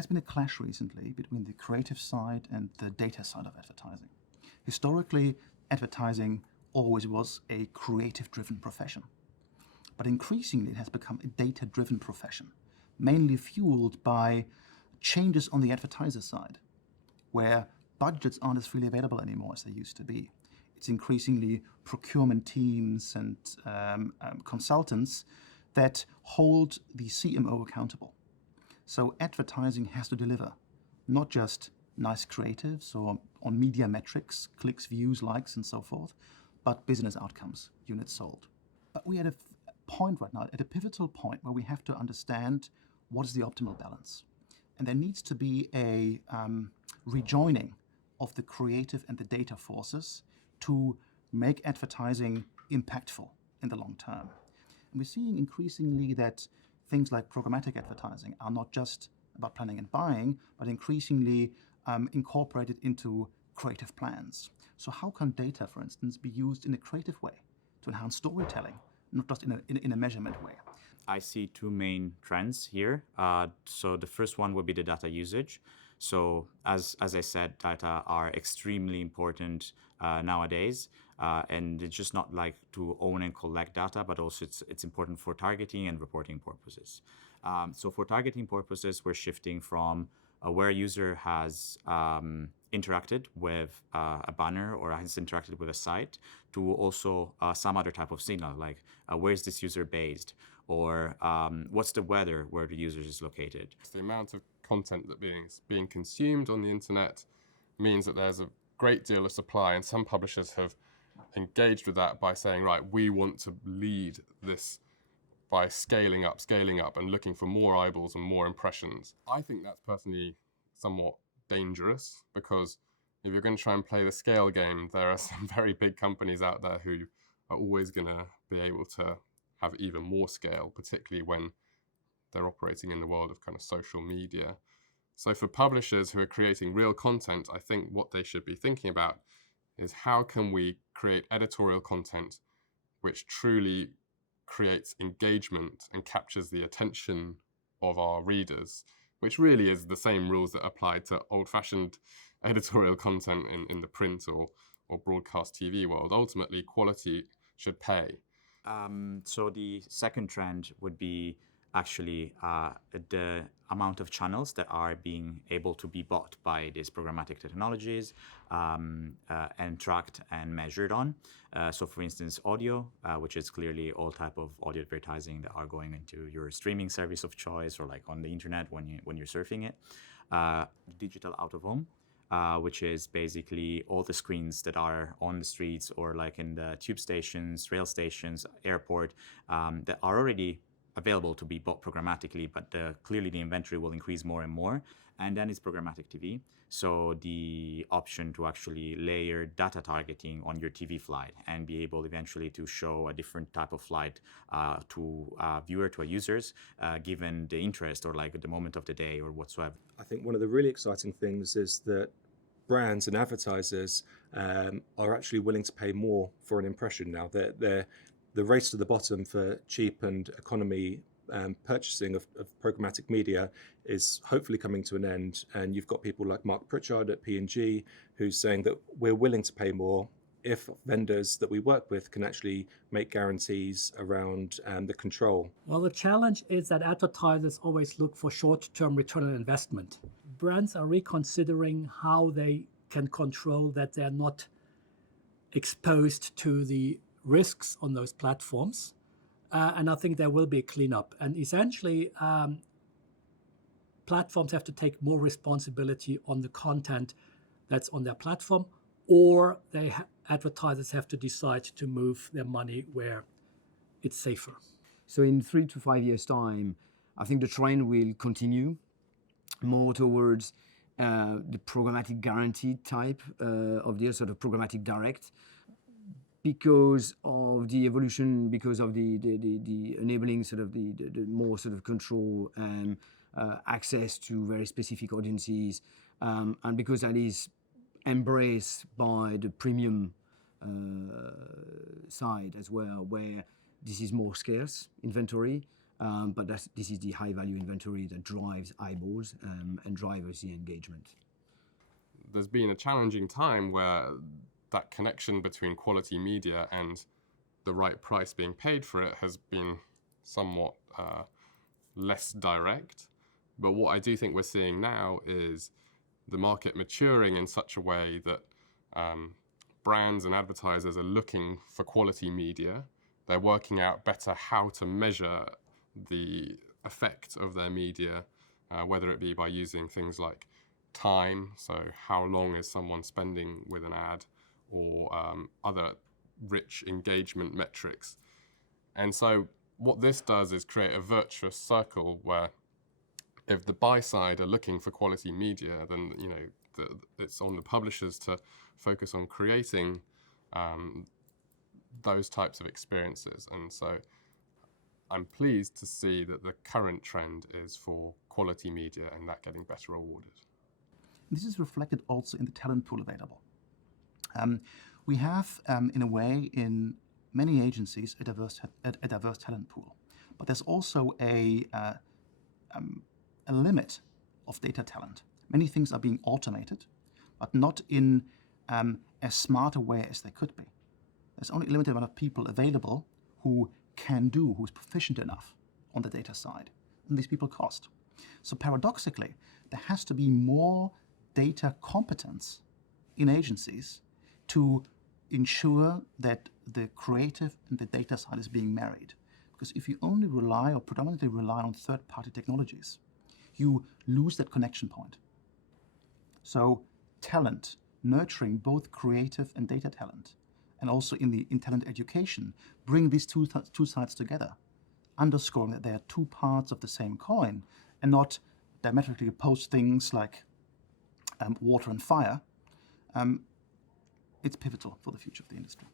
has been a clash recently between the creative side and the data side of advertising. Historically, advertising always was a creative-driven profession. But increasingly, it has become a data-driven profession, mainly fueled by changes on the advertiser side, where budgets aren't as freely available anymore as they used to be. It's increasingly procurement teams and consultants that hold the CMO accountable. So advertising has to deliver, not just nice creatives or on media metrics, clicks, views, likes, and so forth, but business outcomes, units sold. But we're at a point right now, at a pivotal point where we have to understand what is the optimal balance. And there needs to be a rejoining of the creative and the data forces to make advertising impactful in the long term. And we're seeing increasingly that things like programmatic advertising are not just about planning and buying, but increasingly incorporated into creative plans. So how can data, for instance, be used in a creative way to enhance storytelling, not just in a measurement way? I see two main trends here. So the first one would be the data usage. So as I said, data are extremely important nowadays. And it's just not like to own and collect data, but also it's important for targeting and reporting purposes. So for targeting purposes, we're shifting from where a user has interacted with a banner or has interacted with a site to also some other type of signal, like where is this user based, or what's the weather where the user is located. The amount of content that being consumed on the internet means that there's a great deal of supply, and some publishers have engaged with that by saying, right, we want to lead this by scaling up and looking for more eyeballs and more impressions. I think that's personally somewhat dangerous, because if you're going to try and play the scale game, there are some very big companies out there who are always going to be able to have even more scale, particularly when they're operating in the world of kind of social media. So for publishers who are creating real content, I think what they should be thinking about is how can we create editorial content which truly creates engagement and captures the attention of our readers, which really is the same rules that apply to old-fashioned editorial content in the print or broadcast TV world. Ultimately, quality should pay. So the second trend would be actually the amount of channels that are being able to be bought by these programmatic technologies and tracked and measured on. So for instance, audio, which is clearly all type of audio advertising that are going into your streaming service of choice or like on the internet when you're surfing it. Digital out of home, which is basically all the screens that are on the streets or like in the tube stations, rail stations, airport, that are already available to be bought programmatically, but clearly the inventory will increase more and more. And then it's programmatic TV. So the option to actually layer data targeting on your TV flight and be able eventually to show a different type of flight to a viewer, to a users, given the interest or like the moment of the day or whatsoever. I think one of the really exciting things is that brands and advertisers are actually willing to pay more for an impression now. The race to the bottom for cheap and economy purchasing of programmatic media is hopefully coming to an end. And you've got people like Mark Pritchard at P&G who's saying that we're willing to pay more if vendors that we work with can actually make guarantees around the control. Well, the challenge is that advertisers always look for short-term return on investment. Brands are reconsidering how they can control that they're not exposed to the risks on those platforms. And I think there will be a cleanup. And essentially, platforms have to take more responsibility on the content that's on their platform, or advertisers have to decide to move their money where it's safer. So in 3 to 5 years' time, I think the trend will continue more towards the programmatic guaranteed type of deal, sort of programmatic direct, because of the evolution, because of the enabling sort of the more sort of control and access to very specific audiences, and because that is embraced by the premium side as well, where this is more scarce inventory, But this is the high-value inventory that drives eyeballs and drives the engagement. There's been a challenging time where that connection between quality media and the right price being paid for it has been somewhat less direct. But what I do think we're seeing now is the market maturing in such a way that brands and advertisers are looking for quality media. They're working out better how to measure the effect of their media, whether it be by using things like time, so how long is someone spending with an ad, or other rich engagement metrics. And so what this does is create a virtuous circle where if the buy side are looking for quality media, then it's on the publishers to focus on creating those types of experiences. And so I'm pleased to see that the current trend is for quality media and that getting better rewarded. This is reflected also in the talent pool available. We have, in a way, in many agencies, a diverse talent pool, but there's also a limit of data talent. Many things are being automated, but not in as smart a way as they could be. There's only a limited amount of people available who's proficient enough on the data side, and these people cost. So paradoxically, there has to be more data competence in agencies to ensure that the creative and the data side is being married. Because if you only rely or predominantly rely on third-party technologies, you lose that connection point. So talent, nurturing both creative and data talent, and also in talent education, bring these two sides together, underscoring that they are two parts of the same coin and not diametrically opposed things like water and fire. It's pivotal for the future of the industry.